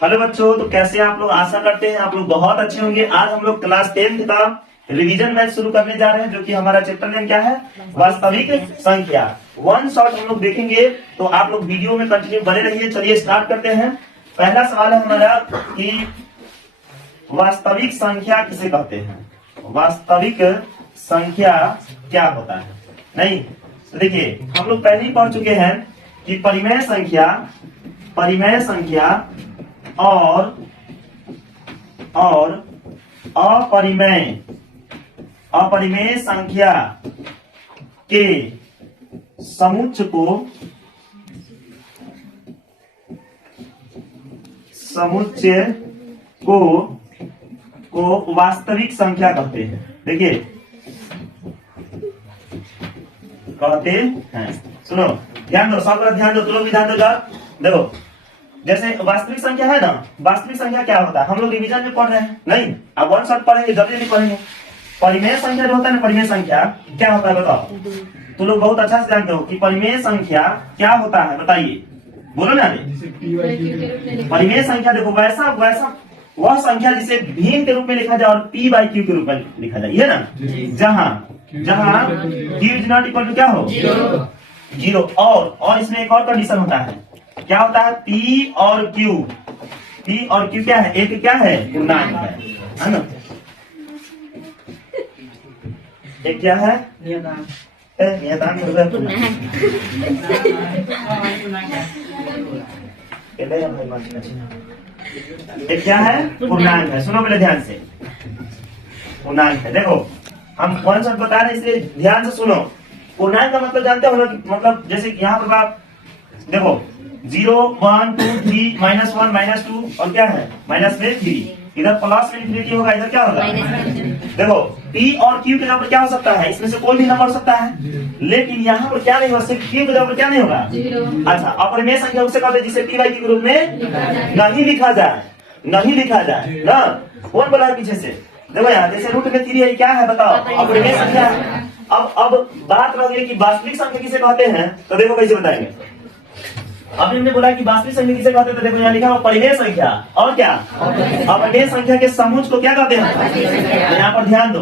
Hello बच्चों, तो कैसे आप लोग? आशा करते हैं आप लोग बहुत अच्छे होंगे। आज हम लोग क्लास 10th का रिवीजन मैथ शुरू करने जा रहे हैं, जो कि हमारा चैप्टर नेम क्या है? वास्तविक संख्या। वन शॉट हम लोग देखेंगे, तो आप लोग वीडियो में कंटिन्यू बने रहिए। चलिए स्टार्ट करते हैं। पहला सवाल है हमारा कि वास्तविक संख्या किसे कहते हैं? वास्तविक संख्या क्या होता है? नहीं तो देखिए, हम लोग पहले ही पढ़ चुके हैं कि परिमेय संख्या और अपरिमेय संख्या के समुच्चय को वास्तविक संख्या कहते हैं। देखिए कहते हैं, सुनो ध्यान दो, सब ध्यान दो, तुम लोग भी ध्यान दो जरा। देखो, जैसे वास्तविक संख्या है ना, वास्तविक संख्या क्या होता है? हम लोग रिवीजन में पढ़ रहे हैं, नहीं अब वन शॉट पढ़ेंगे, जल्दी नहीं पढ़ेंगे। परिमेय संख्या जो होता है ना, परिमेय संख्या क्या होता है बताओ? तुम लोग बहुत अच्छा से जानते हो कि परिमेय संख्या क्या होता है, बताइए, बोलो ना। परिमेय संख्या देखो, वैसा वह संख्या जिसे भिन्न के रूप में लिखा जाए और p बाई क्यू के रूप में लिखा जाए, ये ना, जहां q is not equal to क्या हो? जीरो। और इसमें एक और कंडीशन होता है, क्या होता है? P और Q क्या है? एक क्या है? पूर्णांक है ना? एक क्या है? नियतांक एक क्या है? पूर्णांक है। सुनो पहले ध्यान से, पूर्णांक है। देखो हम वन शॉट बता रहे हैं, इसलिए ध्यान से सुनो। पूर्णांक का मतलब जानते हो ना, मतलब जैसे यहाँ पर आप देखो 0 1 2 3 -1 -2 और क्या है? -3। इधर प्लस में इंफिनिटी होगा, इधर क्या होगा? देखो P और Q के जगह पर क्या हो सकता है? इसमें से कोई भी नंबर हो सकता है, लेकिन यहाँ पर क्या नहीं होगा? सिर्फ Q के जगह पर क्या नहीं होगा? अच्छा, अपरिमेय संख्या उसे कहते हैं जिसे P बाई Q के रूप में नहीं लिखा जाए ना। कौन बोला है पीछे से? देखो यहाँ जैसे रूट में 3 है, क्या है बताओ? अपरिमेय संख्या है। अब बात रही कि वास्तविक संख्या किसे कहते हैं, तो देखो कैसे बताएंगे। अभी हमने बोला कि वास्तविक संख्या किसे कहते हैं, तो देखो यहाँ लिखा हुआ परिमेय संख्या और क्या? अपरिमेय संख्या के समुच्चय को क्या कहते हैं? यहाँ पर ध्यान दो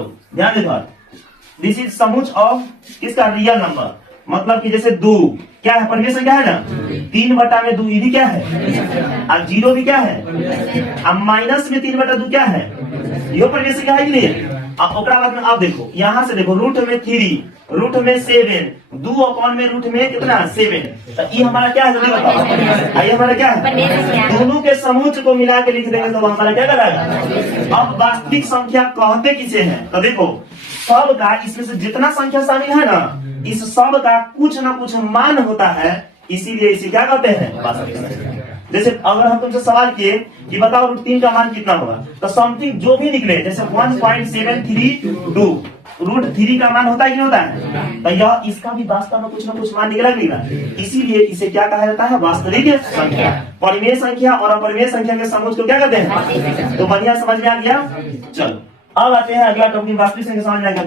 दिस इज समुच्चय ऑफ किसका? Real number. मतलब कि जैसे 2 क्या है? परिमेय संख्या है ना, 3/2 ये भी क्या है? और 0 भी क्या है? अब माइनस में 3/2 क्या है? ये परिमेय संख्या है कि नहीं? अब ओकरा बाद में आप देखो, यहाँ से देखो, रूट में 3, रूट में 7, 2 अपॉन में रूट में कितना? 7। तो ये हमारा क्या है? जल्दी बताओ, ये हमारा क्या है? दोनों के समुच्चय को मिला के लिख देंगे तो हमारा क्या कराएगा? अब वास्तविक संख्या कहते किसे हैं? तो देखो, सब का, इसमें से जितना संख्या शामिल है ना, इस सब का कुछ ना कुछ मान होता है, इसीलिए इसे क्या कहते हैं? वास्तविक संख्या। जैसे अगर हम तुमसे सवाल किए कि बताओ √3 का मान कितना होगा, तो समथिंग जो भी निकले, जैसे 1.732 √3 का मान होता है कि नहीं होता है? तो यह इसका भी वास्तव में कुछ ना कुछ मान निकला, इसीलिए इसे क्या कहा जाता है? वास्तविक संख्या। परिमेय संख्या और अपरिमेय संख्या के समुच्चय को क्या कहते हैं? तो बढ़िया समझ में आ गया। चलो अब आते हैं अगला टॉपिक, वास्तविक संख्या समझ में आ गया।